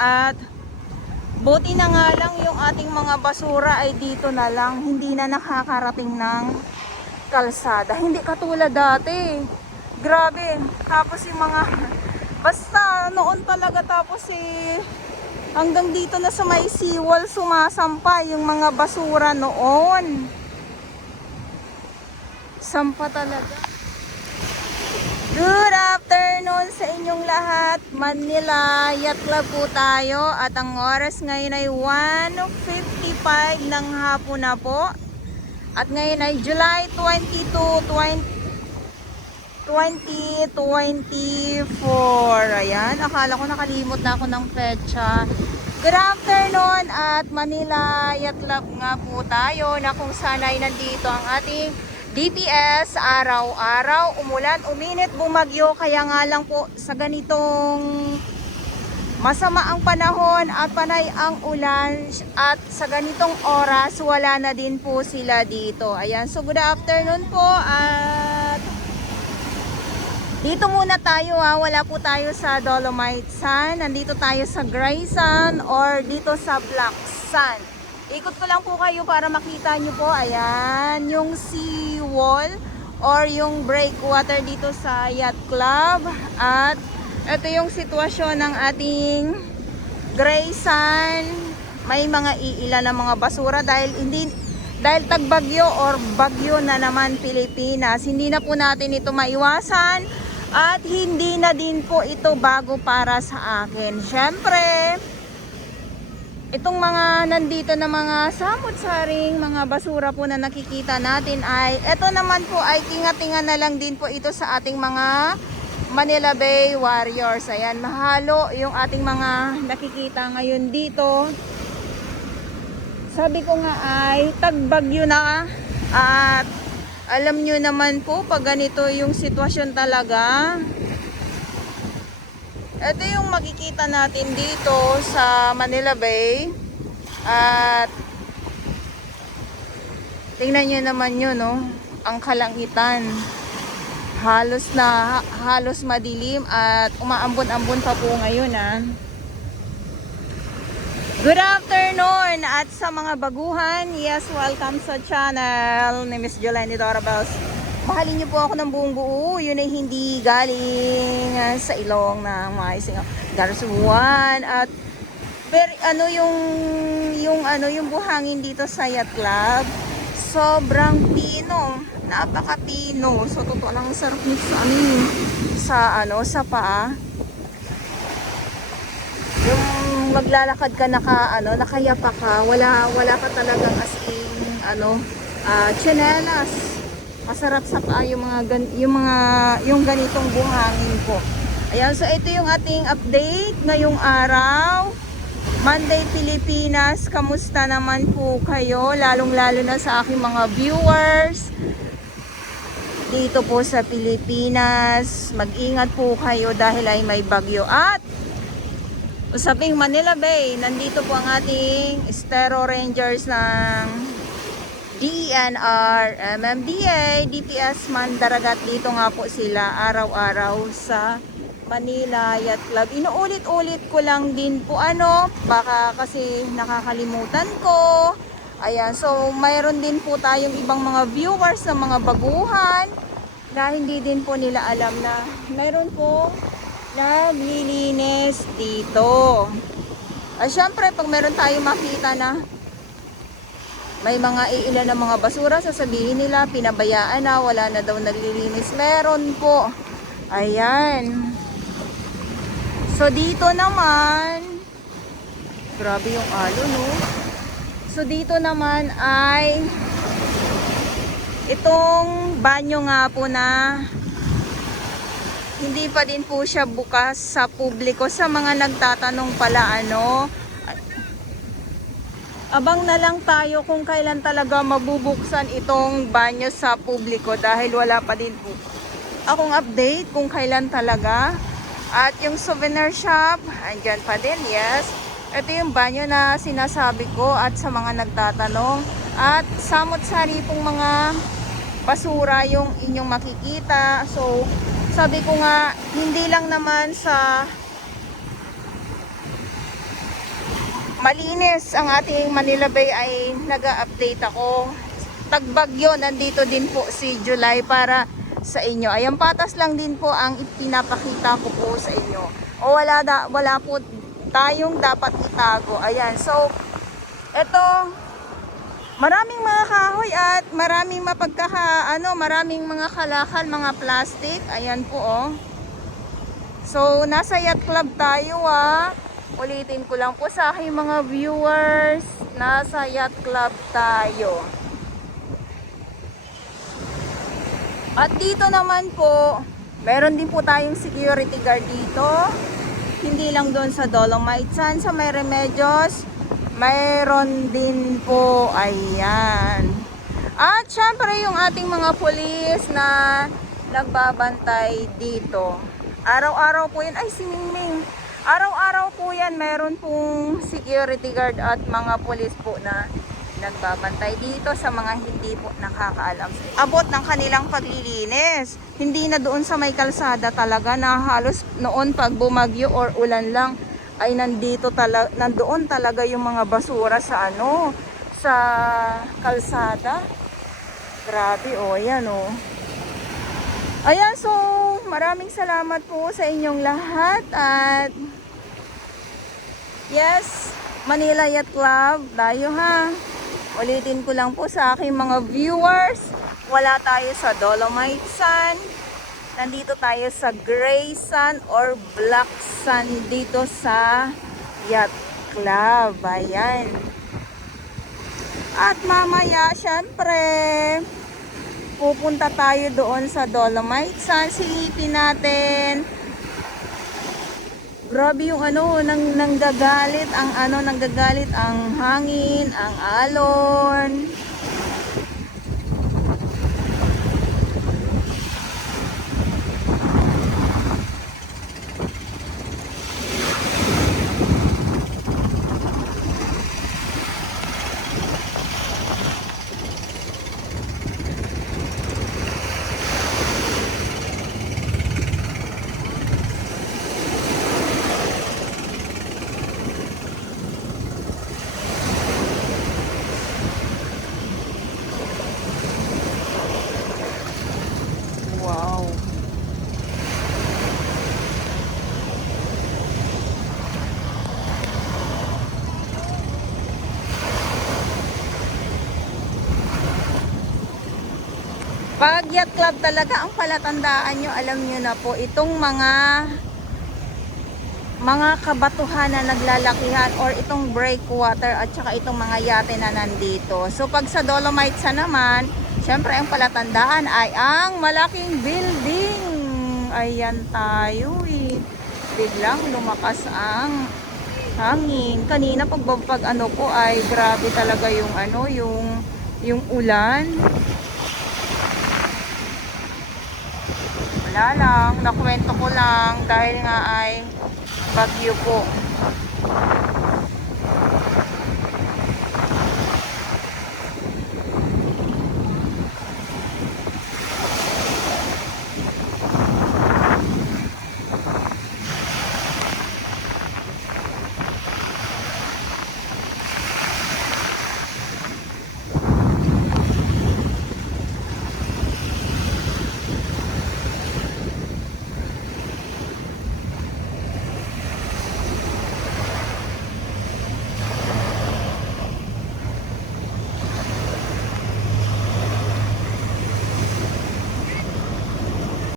At buti na nga lang yung ating mga basura ay dito na lang, hindi na nakakarating ng kalsada. Hindi katulad dati. Grabe. Tapos yung mga basta noon talaga, tapos hanggang dito na sa may seawall sumasampa yung mga basura noon. Sampa talaga. Good afternoon sa inyong lahat. Manila Yacht Club po tayo at ang oras ngayon ay 1:55 ng hapon na po. At ngayon ay July 22, 2024. Ayan, akala ko nakalimot na ako ng petsa. Good afternoon at Manila Yacht Club nga po tayo na kung saan ay nandito ang ating DPS araw-araw, umulan, uminit, bumagyo, kaya nga lang po sa ganitong masama ang panahon at panay ang ulan at sa ganitong oras wala na din po sila dito. Ayan, so good afternoon po at dito muna tayo wala po tayo sa Dolomite Sand, nandito tayo sa Gray Sand or dito sa Black Sand. Ikot ko lang po kayo para makita nyo po, ayan, yung sea wall or yung breakwater dito sa Yacht Club. At ito yung sitwasyon ng ating Gray Sand. May mga iilan na mga basura dahil tagbagyo or bagyo na naman Pilipinas. Hindi na po natin ito maiwasan at hindi na din po ito bago para sa akin. Syempre, itong mga nandito na mga samot-saring mga basura po na nakikita natin ay ito naman po ay tinga-tinga na lang din po ito sa ating mga Manila Bay Warriors. Ayan, mahalo yung ating mga nakikita ngayon dito. Sabi ko nga ay tagbagyo na at alam nyo naman po pag ganito yung sitwasyon talaga. Ito yung makikita natin dito sa Manila Bay. At tingnan nyo naman yun, no? Ang kalangitan. Halos madilim at umaambon-ambon pa po ngayon, Good afternoon at sa mga baguhan. Yes, welcome sa channel ni Miss Jolene Dorabels. Mahalin niyo po ako ng buong buo. Yun ay hindi galing sa ilong ng mga Garsuan. At pero yung buhangin dito sa Yacht Club, sobrang pino. Napaka-pino. So totoo lang sarap nito sa paa. Yung maglalakad ka nakayapa ka, wala ka talagang as in tsinelas. Masarap sa paa yung ganitong buhangin po. Ayan, so ito yung ating update ngayong araw. Monday Pilipinas, kamusta naman po kayo? Lalong-lalo na sa aking mga viewers dito po sa Pilipinas. Mag-ingat po kayo dahil ay may bagyo. At usaping Manila Bay, nandito po ang ating Estero Rangers ng DENR, MMDA, DPS Mandaragat. Dito nga po sila araw-araw sa Manila Yacht Club. Inuulit-ulit ko lang din po baka kasi nakakalimutan ko. Ayan, so mayroon din po tayong ibang mga viewers na mga baguhan na hindi din po nila alam na mayroon po naglilinis dito. At syempre, pag meron tayong makita na may mga iilan na mga basura, sasabihin nila pinabayaan na, wala na daw naglilinis. Meron po. Ayan. So dito naman, grabe yung alo, no? So dito naman ay itong banyo nga po na hindi pa din po siya bukas sa publiko. Sa mga nagtatanong pala abang na lang tayo kung kailan talaga mabubuksan itong banyo sa publiko dahil wala pa din po akong update kung kailan talaga. At yung souvenir shop, andyan pa din, yes. Ito yung banyo na sinasabi ko at sa mga nagtatanong. At samot-sari pong mga basura yung inyong makikita. So, sabi ko nga, hindi lang naman sa malinis ang ating Manila Bay ay nag-update ako. Tagbagyo, nandito din po si July para sa inyo. Ayan, patas lang din po ang ipinapakita ko po sa inyo. O wala po tayong dapat itago. Ayan, so eto, maraming mga kahoy at maraming maraming mga kalakal, mga plastic. Ayan po oh. So nasa yacht club tayo ah. Ulitin ko lang po sa aking mga viewers, nasa yacht club tayo. At dito naman po, meron din po tayong security guard dito. Hindi lang doon sa Dolomite Sand, sa May Remedios, mayroon din po, ayan. At syempre yung ating mga pulis na nagbabantay dito. Araw-araw po yun, ay si Mingming. Araw-araw po yan, meron pong security guard at mga pulis po na nagbabantay dito sa mga hindi po nakakaalam. Abot ng kanilang paglilinis. Hindi na doon sa may kalsada talaga na halos noon pag bumagyo or ulan lang ay nandoon talaga yung mga basura sa sa kalsada. Grabe oh, yan oh. Ayan, so maraming salamat po sa inyong lahat at yes, Manila Yacht Club tayo ha. Ulitin ko lang po sa aking mga viewers, wala tayo sa Dolomite Sand, nandito tayo sa Gray Sand or Black Sand dito sa Yacht Club. Ayan. At mamaya syempre pupunta tayo doon sa Dolomite Sand, silipin natin. Grabe yung nanggagalit ang hangin, ang alon. Wow. Pag yacht club talaga ang palatandaan nyo, alam nyo na po, itong mga kabatuhan na naglalakihan or itong breakwater at saka itong mga yate na nandito. So pag sa Dolomite Sand naman, syempre ang palatandaan ay ang malaking building. Ayan tayo eh. Biglang lumakas ang hangin. Kanina pag po ay grabe talaga yung yung ulan. Wala lang, nakwento ko lang dahil nga ay bagyo po.